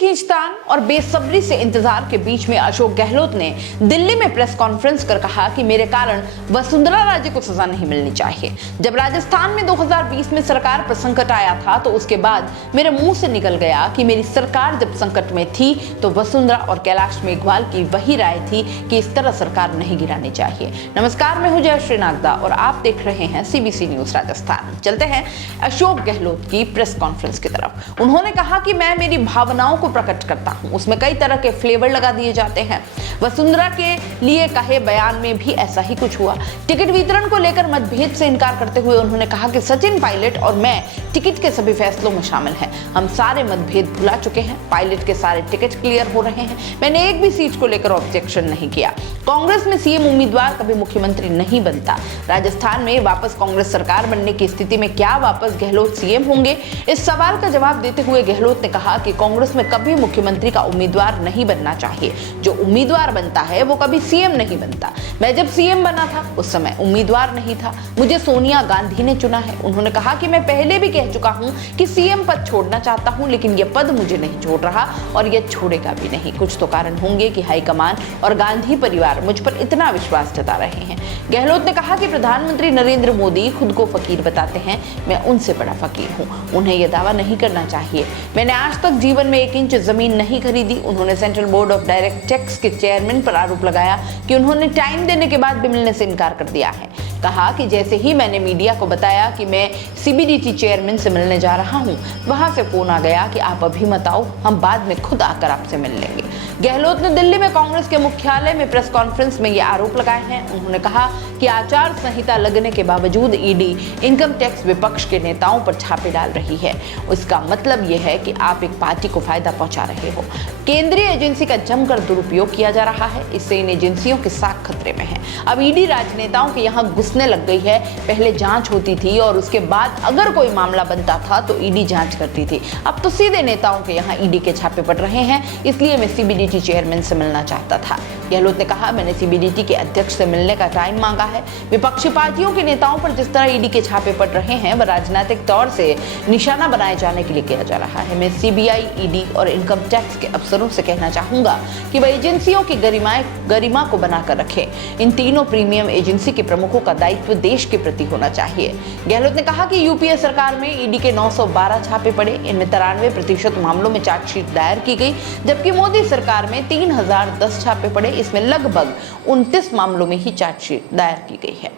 खींचतान और बेसब्री से इंतजार के बीच में अशोक गहलोत ने दिल्ली में प्रेस कॉन्फ्रेंस कर कहा कि मेरे कारण वसुंधरा राजे को सजा नहीं मिलनी चाहिए। जब राजस्थान में 2020 में सरकार पर संकट आया था तो उसके बाद मेरे मुंह से निकल गया कि मेरी सरकार जब संकट में थी तो वसुंधरा और कैलाश मेघवाल की वही राय थी कि इस तरह सरकार नहीं गिरानी चाहिए। नमस्कार, मैं हूं जयश्री नागदा और आप देख रहे हैं सीबीसी न्यूज राजस्थान। चलते हैं अशोक गहलोत की प्रेस कॉन्फ्रेंस की तरफ। उन्होंने कहा कि मैं मेरी भावनाओं को प्रकट करता हूं, उसमें कई तरह के फ्लेवर लगा दिए जाते हैं। वसुंधरा के लिए कहे बयान में भी ऐसा ही कुछ हुआ। टिकट वितरण को लेकर मतभेद से इनकार करते हुए उन्होंने कहा कि सचिन पायलट और मैं टिकट के सभी फैसलों में शामिल हैं। हम सारे मतभेद भुला चुके हैं। पायलट के सारे टिकट क्लियर हो रहे हैं। मैंने एक भी सीट को लेकर ऑब्जेक्शन नहीं किया। कांग्रेस में सीएम उम्मीदवार कभी मुख्यमंत्री नहीं बनता। राजस्थान में वापस कांग्रेस सरकार बनने की स्थिति में क्या वापस गहलोत सीएम होंगे? इस सवाल का जवाब देते हुए गहलोत ने कहा कि कांग्रेस में कभी मुख्यमंत्री का उम्मीदवार नहीं बनना चाहिए। जो उम्मीदवार बनता है वो कभी सीएम नहीं बनता। मैं जब सीएम बना था उस समय उम्मीदवार नहीं था, मुझे सोनिया गांधी ने चुना है। उन्होंने कहा कि मैं पहले भी कह चुका हूं कि सीएम पद छोड़ना चाहता हूं, लेकिन यह पद मुझे नहीं छोड़ रहा और यह छोड़ेगा भी नहीं। कुछ तो कारण होंगे कि हाईकमान और गांधी परिवार मुझ पर इतना विश्वास जता रहे हैं। गहलोत ने कहा कि प्रधानमंत्री नरेंद्र मोदी खुद को फकीर बताते हैं, मैं उनसे बड़ा फकीर हूं। उन्हें यह दावा नहीं करना चाहिए। मैंने आज तक जीवन में 1 इंच जमीन नहीं खरीदी। उन्होंने central board of direct tax के चेयरमैन पर आरोप लगाया कि उन्होंने टाइम देने के बाद भी मिलने से इनकार कर दिया है। कहा कि जैसे ही मैंने मीडिया को बताया कि मैं सीबीडीटी चेयरमैन से मिलने जा रहा हूं, वहां से फोन आ गया कि आप अभी मत आओ, हम बाद में खुद आकर आपसे मिल लेंगे। गहलोत ने दिल्ली में कांग्रेस के मुख्यालय में प्रेस कॉन्फ्रेंस में ये आरोप लगाए हैं। उन्होंने कहा कि आचार संहिता लगने के बावजूद ईडी इनकम टैक्स विपक्ष के नेताओं पर छापे डाल रही है। इसका मतलब यह है कि आप एक पार्टी को फायदा पहुंचा रहे हो। केंद्रीय एजेंसी का जमकर दुरुपयोग किया जा रहा है। इससे इन एजेंसियों की साख खतरे में है। अब ईडी राजनेताओं के यहाँ घुसने लग गई है। पहले जांच होती थी और उसके बाद अगर कोई मामला बनता था तो ईडी जांच करती थी। अब तो सीधे नेताओं के यहाँ ईडी के छापे पड़ रहे हैं। इसलिए मैं सीबीडीटी चेयरमैन से मिलना चाहता था। गहलोत ने कहा, मैंने सीबीडीटी के अध्यक्ष से मिलने का टाइम मांगा है। विपक्षी पार्टियों के नेताओं पर जिस तरह ईडी के छापे पड़ रहे हैं वह राजनीतिक तौर से निशाना बनाए जाने के लिए किया जा रहा है। मैं सीबीआई, ईडी और इनकम टैक्स के अफसरों से कहना चाहूंगा कि वह एजेंसियों की गरिमा को बनाकर रखें। इन तीनों प्रीमियम एजेंसी के प्रमुखों का दायित्व देश के प्रति होना चाहिए। गहलोत ने कहा कि यूपीए सरकार में ईडी के 912 छापे पड़े। इनमें 93% मामलों में चार्जशीट दायर की गई, जबकि मोदी सरकार में 3010 छापे पड़े। इसमें लगभग 29 मामलों में ही चार्जशीट दायर की गई है।